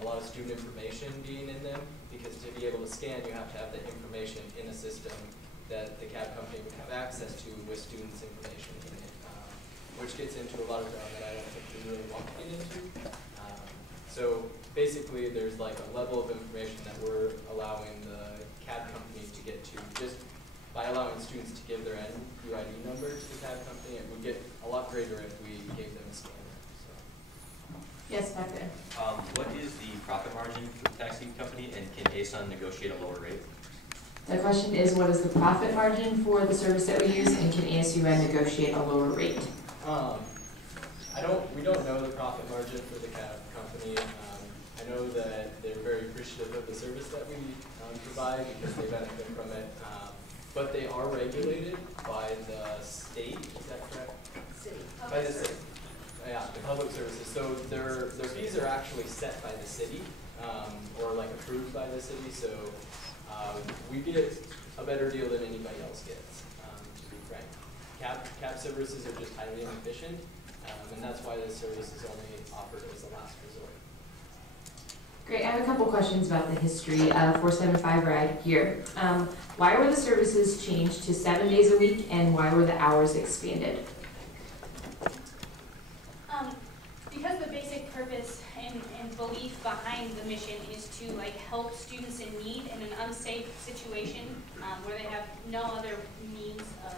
a lot of student information being in them, because to be able to scan, you have to have the information in a system that the cab company would have access to with students' information in it, which gets into a lot of ground that I don't think we really want to get into. So basically, there's like a level of information that we're allowing the cab companies to get to just by allowing students to give their NUID number to the cab company. It would get a lot greater if we gave them a scanner. So. Yes, back there. What is the profit margin for the taxi company, and can ASUN negotiate a lower rate? The question is, what is the profit margin for the service that we use, and can ASUN negotiate a lower rate? We don't know the profit margin for the cab company. I know that they're very appreciative of the service that we provide because they benefit from it. But they are regulated by the state, is that correct? City. By the city. Yeah, the public services. So their fees are actually set by the city, or like approved by the city. So we get a better deal than anybody else gets, to be frank. Cab services are just highly inefficient, and that's why this service is only offered as a last resort. Great. I have a couple questions about the history of 475 ride here. Why were the services changed to 7 days a week, and why were the hours expanded? Because the basic purpose and belief behind the mission is to help students in need in an unsafe situation where they have no other means of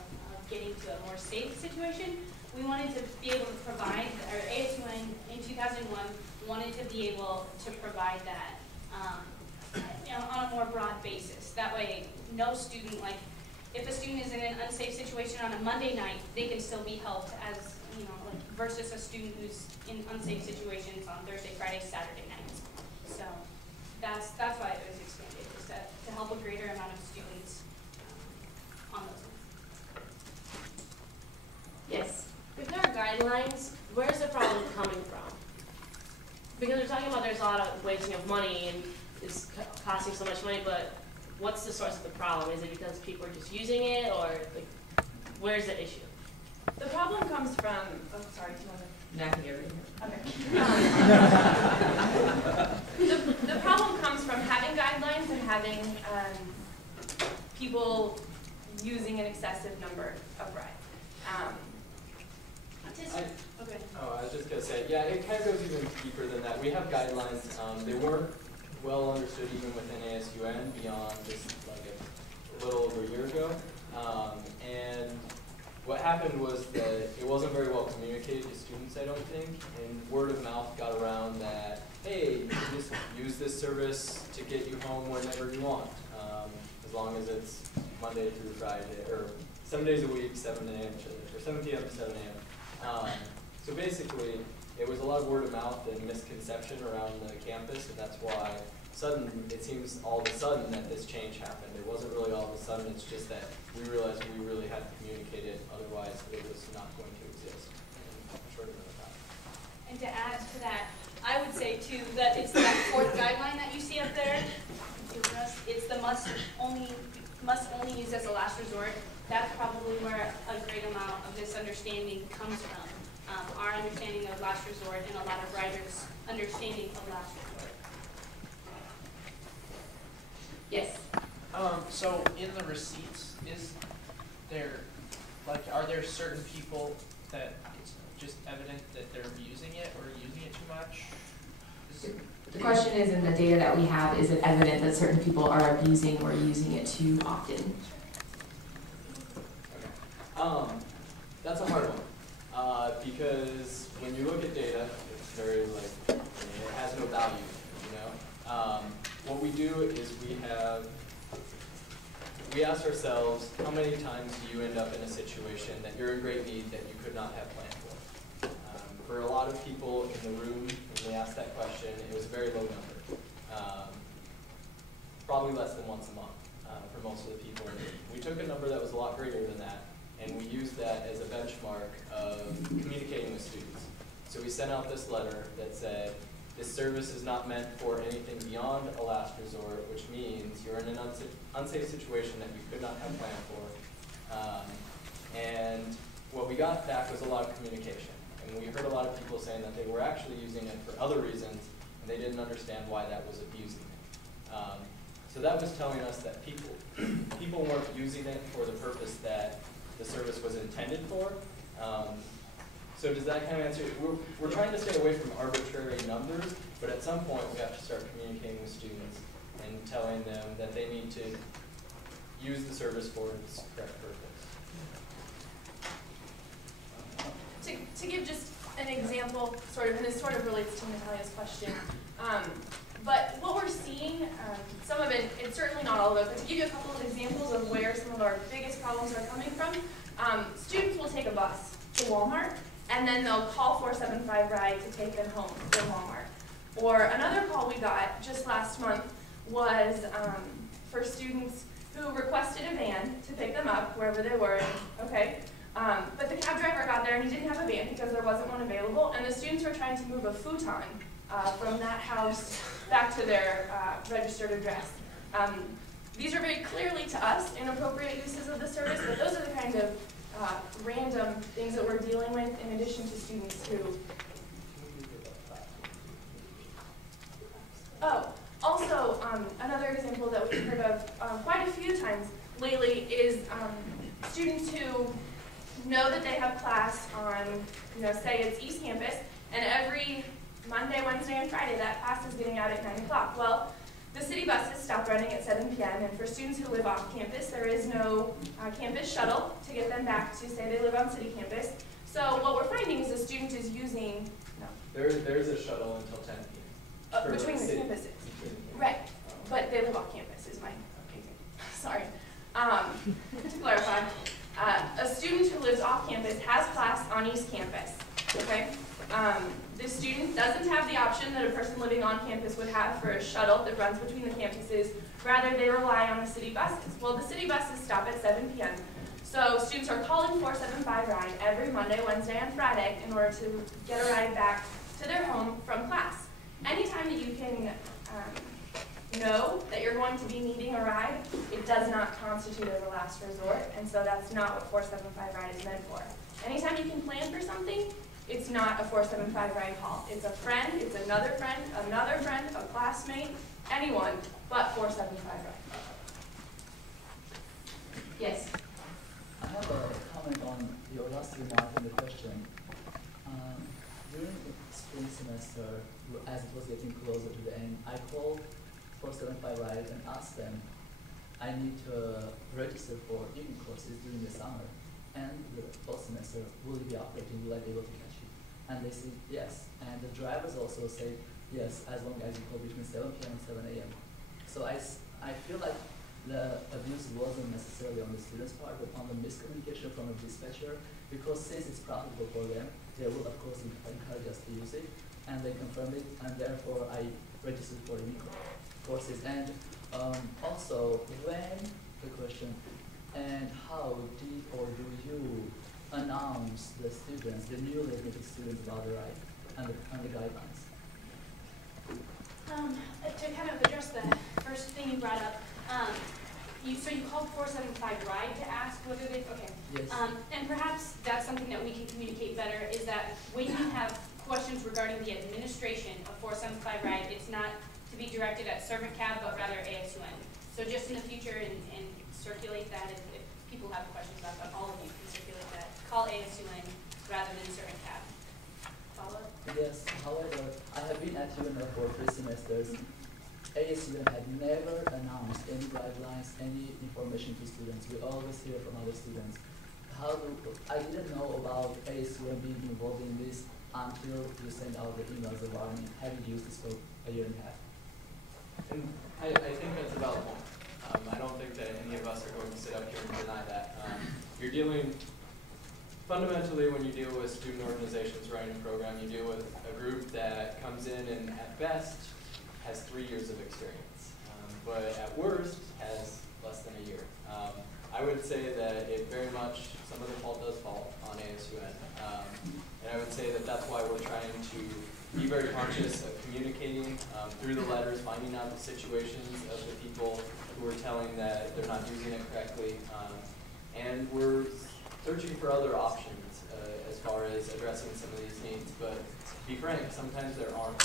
getting to a more safe situation. We wanted to be able to provide, or ASUN in 2001 wanted to be able to provide that on a more broad basis. That way, no student, if a student is in an unsafe situation on a Monday night, they can still be helped as, versus a student who's in unsafe situations on Thursday, Friday, Saturday nights. So that's why it was expanded, is to help a greater amount of students on those ones. Yes. If there are guidelines, where's the problem coming from? Because we're talking about there's a lot of wasting of money and it's costing so much money, but what's the source of the problem? Is it because people are just using it, or where's the issue? The problem comes from, oh sorry, do you want to? Not gonna get Okay. The problem comes from having guidelines and having people using an excessive number of rides. I was just going to say, yeah, it kind of goes even deeper than that. We have guidelines. They weren't well understood even within ASUN beyond just a little over a year ago. And what happened was that it wasn't very well communicated to students, I don't think, and word of mouth got around that, hey, you can just use this service to get you home whenever you want, as long as it's Monday through Friday, or 7 days a week, 7 a.m. or 7 p.m. to 7 a.m. So basically, it was a lot of word of mouth and misconception around the campus, and that's why it seems all of a sudden that this change happened. It wasn't really all of a sudden, it's just that we realized we really had to communicate it, otherwise it was not going to exist. And to add to that, I would say too that it's that fourth guideline that you see up there. It's the must only use as a last resort. That's probably where a great amount of this understanding comes from. Our understanding of last resort and a lot of writers' understanding of last resort. Yes. So in the receipts, are there certain people that it's just evident that they're abusing it or using it too much? The question is, in the data that we have, is it evident that certain people are abusing or using it too often? Okay. That's a hard one, because when you look at data, it's very it has no value, What we do is we ask ourselves, how many times do you end up in a situation that you're in great need that you could not have planned for? For a lot of people in the room, when they asked that question, it was a very low number. Probably less than once a month for most of the people in the room. We took a number that was a lot greater than that, and we used that as a benchmark of communicating with students. So we sent out this letter that said, this service is not meant for anything beyond a last resort, which means you're in an unsafe situation that you could not have planned for. And what we got back was a lot of communication. And we heard a lot of people saying that they were actually using it for other reasons and they didn't understand why that was abusing it. So that was telling us that people weren't using it for the purpose that the service was intended for. So does that kind of answer? We're trying to stay away from arbitrary numbers, but at some point we have to start communicating with students and telling them that they need to use the service for its correct purpose. To give just an example, and this sort of relates to Natalia's question, but what we're seeing, some of it, it's certainly not all of it, but to give you a couple of examples of where some of our biggest problems are coming from, students will take a bus to Walmart, and then they'll call 475 Ride to take them home from Walmart. Or another call we got just last month was for students who requested a van to pick them up wherever they were, okay? But the cab driver got there and he didn't have a van because there wasn't one available, and the students were trying to move a futon from that house back to their registered address. These are very clearly to us inappropriate uses of the service, but those are the kind of random things that we're dealing with in addition to students who... Oh, also another example that we've heard of quite a few times lately is students who know that they have class on, say it's East Campus, and every Monday, Wednesday, and Friday that class is getting out at 9 o'clock. Well, the city buses stop running at 7 p.m. and for students who live off campus, there is no campus shuttle to get them back to say they live on city campus. So what we're finding is the student is using, There's a shuttle until 10 p.m. Between the campuses. Right, but they live off campus is my, sorry. To clarify, a student who lives off campus has class on East Campus, okay? This student doesn't have the option that a person living on campus would have for a shuttle that runs between the campuses. Rather, they rely on the city buses. Well, the city buses stop at 7 p.m. So students are calling 475 Ride every Monday, Wednesday, and Friday in order to get a ride back to their home from class. Anytime that you can know that you're going to be needing a ride, it does not constitute as a last resort, and so that's not what 475 Ride is meant for. Anytime you can plan for something, it's not a 475 Ride call. It's a friend, it's another friend, a classmate, anyone but 475 Ride. Yes. I have a comment on your last remark in the question. During the spring semester, as it was getting closer to the end, I called 475 Ride and asked them, I need to register for evening courses during the summer, and the fall semester, will you be operating, will I be able to catch you? And they said yes, and the drivers also said yes, as long as you call between 7 p.m. and 7 a.m. So I feel like the abuse wasn't necessarily on the students' part, but on the miscommunication from the dispatcher, because since it's profitable for them, they will of course encourage us to use it, and they confirmed it, and therefore I registered for evening courses. And also, when the question, and how did or do you announce the students, the newly admitted students, about the right and the guidelines? To kind of address the first thing you brought up, so you called 475 Ride to ask whether they, okay. Yes. And perhaps that's something that we can communicate better, is that when you have questions regarding the administration of 475 Ride, it's not to be directed at Servant Cab, but rather ASUN. So just in the future, and circulate that if people have questions about that, all of you can circulate that. Call ASUN rather than Servant Cab. Follow? Yes, however, I have been at UNL for 3 semesters. ASUN had never announced any guidelines, any information to students. We always hear from other students. I didn't know about ASUN being involved in this until you sent out the emails of warning, having used this for a year and a half. And I think that's a valid point. I don't think that any of us are going to sit up here and deny that. You're dealing, fundamentally when you deal with student organizations running a program, you deal with a group that comes in and at best has 3 years of experience, but at worst has less than a year. I would say that it very much, some of the fault does fall on ASUN. And I would say that that's why we're trying to be very conscious of communicating through the letters, finding out the situations of the people who are telling that they're not using it correctly. And we're searching for other options as far as addressing some of these needs. But to be frank, sometimes there aren't.